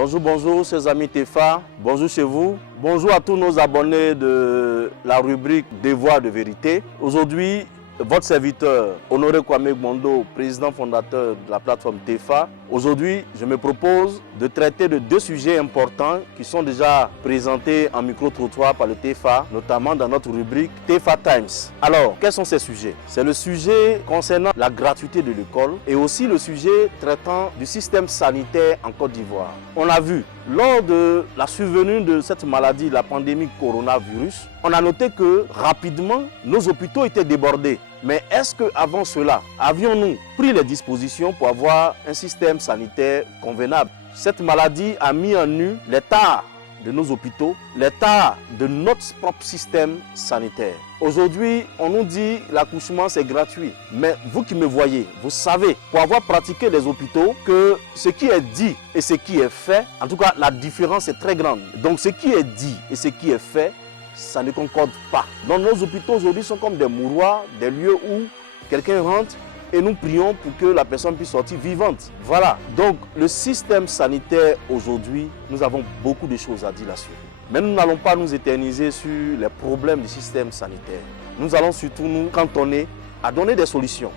Bonjour, bonjour, chers amis TEFA. Bonjour chez vous. Bonjour à tous nos abonnés de la rubrique Devoir de vérité. Aujourd'hui, votre serviteur, Honoré Kwame Gbondo, président fondateur de la plateforme TEFA. Aujourd'hui, je me propose de traiter de deux sujets importants qui sont déjà présentés en micro-trottoir par le TEFA, notamment dans notre rubrique TEFA Times. Alors, quels sont ces sujets? C'est le sujet concernant la gratuité de l'école et aussi le sujet traitant du système sanitaire en Côte d'Ivoire. On a vu, lors de la survenue de cette maladie, la pandémie coronavirus, on a noté que rapidement, nos hôpitaux étaient débordés. Mais est-ce qu'avant cela, avions-nous pris les dispositions pour avoir un système sanitaire convenable? Cette maladie a mis en nu l'état de nos hôpitaux, l'état de notre propre système sanitaire. Aujourd'hui, on nous dit l'accouchement c'est gratuit. Mais vous qui me voyez, vous savez, pour avoir pratiqué les hôpitaux, que ce qui est dit et ce qui est fait, en tout cas la différence est très grande. Donc ce qui est dit et ce qui est fait, ça ne concorde pas. Donc nos hôpitaux aujourd'hui sont comme des mouroirs, des lieux où quelqu'un rentre et nous prions pour que la personne puisse sortir vivante. Voilà. Donc le système sanitaire aujourd'hui, nous avons beaucoup de choses à dire là-dessus. Mais nous n'allons pas nous éterniser sur les problèmes du système sanitaire. Nous allons surtout nous cantonner à donner des solutions.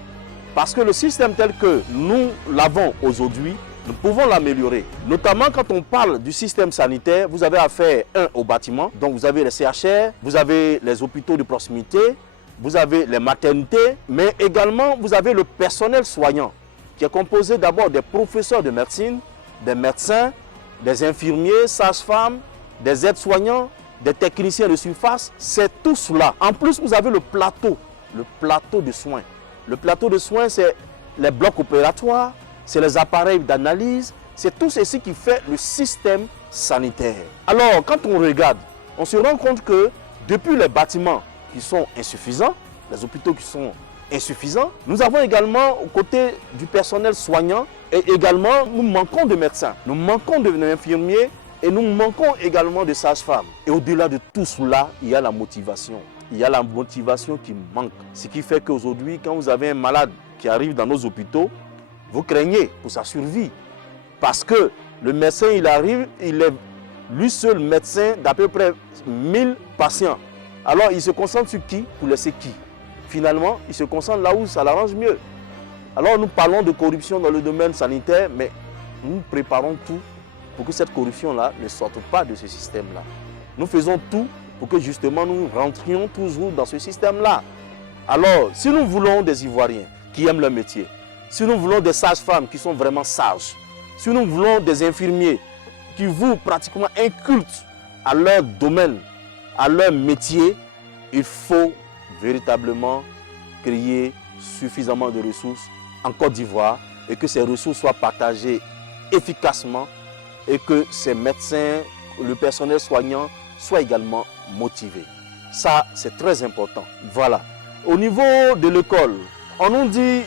Parce que le système tel que nous l'avons aujourd'hui, nous pouvons l'améliorer. Notamment quand on parle du système sanitaire, vous avez affaire au bâtiment. Donc vous avez les CHR, vous avez les hôpitaux de proximité, vous avez les maternités, mais également vous avez le personnel soignant qui est composé d'abord des professeurs de médecine, des médecins, des infirmiers, sages-femmes, des aides-soignants, des techniciens de surface. C'est tout cela. En plus, vous avez le plateau de soins. Le plateau de soins, c'est les blocs opératoires, c'est les appareils d'analyse, c'est tout ceci qui fait le système sanitaire. Alors, quand on regarde, on se rend compte que depuis les bâtiments qui sont insuffisants, les hôpitaux qui sont insuffisants, nous avons également, aux côtés du personnel soignant, et également, nous manquons de médecins, nous manquons d'infirmiers et nous manquons également de sages-femmes. Et au-delà de tout cela, il y a la motivation. Il y a la motivation qui manque. Ce qui fait qu'aujourd'hui, quand vous avez un malade qui arrive dans nos hôpitaux, vous craignez pour sa survie. Parce que le médecin, il arrive, il est lui seul médecin d'à peu près 1000 patients. Alors, il se concentre sur qui pour laisser qui? Finalement, il se concentre là où ça l'arrange mieux. Alors, nous parlons de corruption dans le domaine sanitaire, mais nous préparons tout pour que cette corruption-là ne sorte pas de ce système-là. Nous faisons tout pour que justement nous rentrions toujours dans ce système-là. Alors, si nous voulons des Ivoiriens qui aiment leur métier, si nous voulons des sages-femmes qui sont vraiment sages, si nous voulons des infirmiers qui vouent pratiquement un culte à leur domaine, à leur métier, il faut véritablement créer suffisamment de ressources en Côte d'Ivoire et que ces ressources soient partagées efficacement et que ces médecins, le personnel soignant soient également motivés. Ça, c'est très important. Voilà. Au niveau de l'école, on nous dit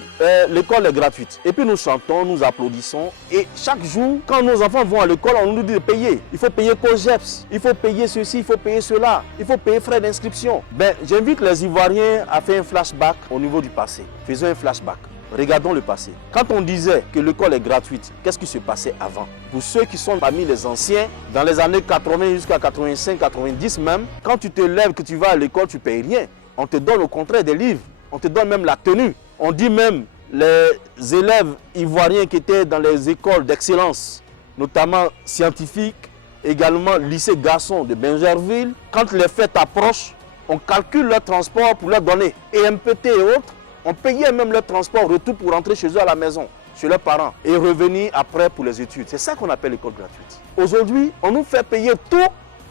l'école est gratuite. Et puis nous chantons, nous applaudissons. Et chaque jour, quand nos enfants vont à l'école, on nous dit de payer. Il faut payer COGEPS, il faut payer ceci, il faut payer cela, il faut payer frais d'inscription. Ben, j'invite les Ivoiriens à faire un flashback au niveau du passé. Faisons un flashback. Regardons le passé. Quand on disait que l'école est gratuite, qu'est-ce qui se passait avant? Pour ceux qui sont parmi les anciens, dans les années 80 jusqu'à 85, 90 même, quand tu te lèves, que tu vas à l'école, tu ne payes rien. On te donne au contraire des livres. On te donne même la tenue. On dit même les élèves ivoiriens qui étaient dans les écoles d'excellence, notamment scientifiques, également lycée garçon de Benjerville, quand les fêtes approchent, on calcule leur transport pour leur donner. Et MPT et autres, on payait même leur transport retour pour rentrer chez eux à la maison, chez leurs parents, et revenir après pour les études. C'est ça qu'on appelle l'école gratuite. Aujourd'hui, on nous fait payer tout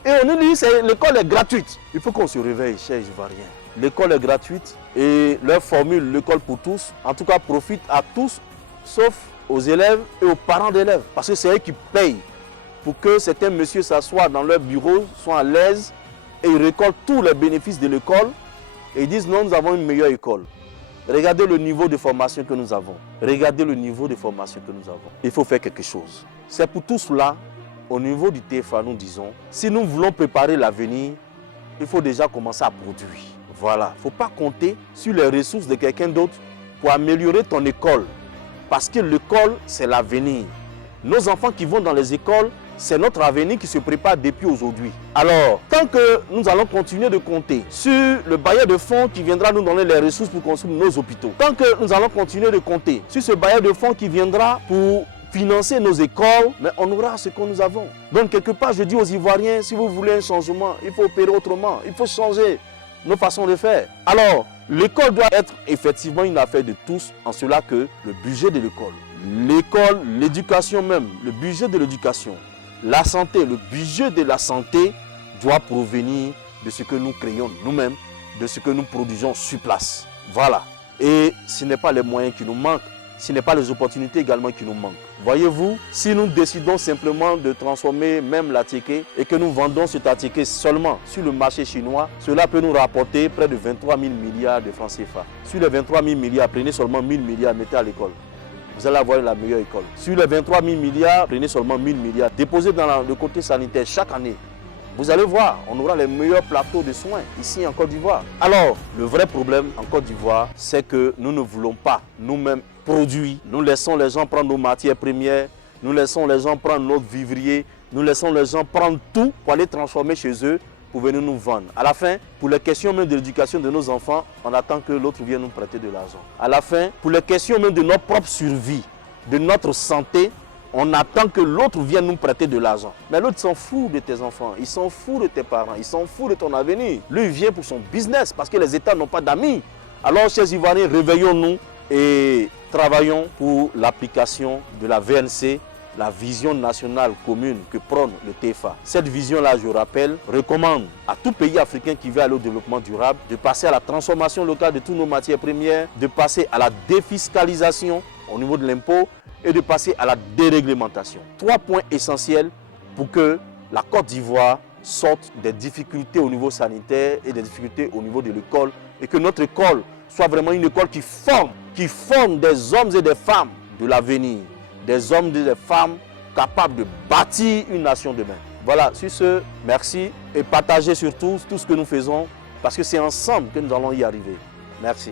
et on nous dit que l'école est gratuite. Il faut qu'on se réveille, chers Ivoiriens. L'école est gratuite et leur formule, l'école pour tous, en tout cas profite à tous, sauf aux élèves et aux parents d'élèves. Parce que c'est eux qui payent pour que certains messieurs s'assoient dans leur bureau, soient à l'aise et ils récoltent tous les bénéfices de l'école et ils disent non, nous avons une meilleure école. Regardez le niveau de formation que nous avons. Regardez le niveau de formation que nous avons. Il faut faire quelque chose. C'est pour tout cela, au niveau du TEFA, nous disons, si nous voulons préparer l'avenir, il faut déjà commencer à produire. Voilà, il ne faut pas compter sur les ressources de quelqu'un d'autre pour améliorer ton école. Parce que l'école, c'est l'avenir. Nos enfants qui vont dans les écoles, c'est notre avenir qui se prépare depuis aujourd'hui. Alors, tant que nous allons continuer de compter sur le bailleur de fonds qui viendra nous donner les ressources pour construire nos hôpitaux, tant que nous allons continuer de compter sur ce bailleur de fonds qui viendra pour financer nos écoles, mais on aura ce que nous avons. Donc quelque part, je dis aux Ivoiriens, si vous voulez un changement, il faut opérer autrement, il faut changer nos façons de faire. Alors, l'école doit être effectivement une affaire de tous, en cela que le budget de l'école, l'éducation même, le budget de l'éducation, la santé, le budget de la santé doit provenir de ce que nous créons nous-mêmes, de ce que nous produisons sur place. Voilà. Et ce n'est pas les moyens qui nous manquent, ce n'est pas les opportunités également qui nous manquent. Voyez-vous, si nous décidons simplement de transformer même l'attiqué et que nous vendons cet attiqué seulement sur le marché chinois, cela peut nous rapporter près de 23 000 milliards de francs CFA. Sur les 23 000 milliards, prenez seulement 1 000 milliards, mettez à l'école. Vous allez avoir la meilleure école. Sur les 23 000 milliards, prenez seulement 1 000 milliards, déposez dans le côté sanitaire chaque année. Vous allez voir, on aura les meilleurs plateaux de soins ici en Côte d'Ivoire. Alors, le vrai problème en Côte d'Ivoire, c'est que nous ne voulons pas nous-mêmes produire. Nous laissons les gens prendre nos matières premières, nous laissons les gens prendre notre vivrier, nous laissons les gens prendre tout pour aller transformer chez eux, pour venir nous vendre. À la fin, pour les questions même de l'éducation de nos enfants, on attend que l'autre vienne nous prêter de l'argent. À la fin, pour les questions même de notre propre survie, de notre santé, on attend que l'autre vienne nous prêter de l'argent. Mais l'autre s'en fout de tes enfants, il s'en fout de tes parents, il s'en fout de ton avenir. Lui, il vient pour son business parce que les États n'ont pas d'amis. Alors, chers Ivoiriens, réveillons-nous et travaillons pour l'application de la VNC, la vision nationale commune que prône le TFA. Cette vision-là, je rappelle, recommande à tout pays africain qui veut aller au développement durable de passer à la transformation locale de toutes nos matières premières, de passer à la défiscalisation au niveau de l'impôt et de passer à la déréglementation. 3 points essentiels pour que la Côte d'Ivoire sorte des difficultés au niveau sanitaire et des difficultés au niveau de l'école et que notre école soit vraiment une école qui forme des hommes et des femmes de l'avenir, des hommes et des femmes capables de bâtir une nation demain. Voilà, sur ce, merci et partagez surtout tout ce que nous faisons parce que c'est ensemble que nous allons y arriver. Merci.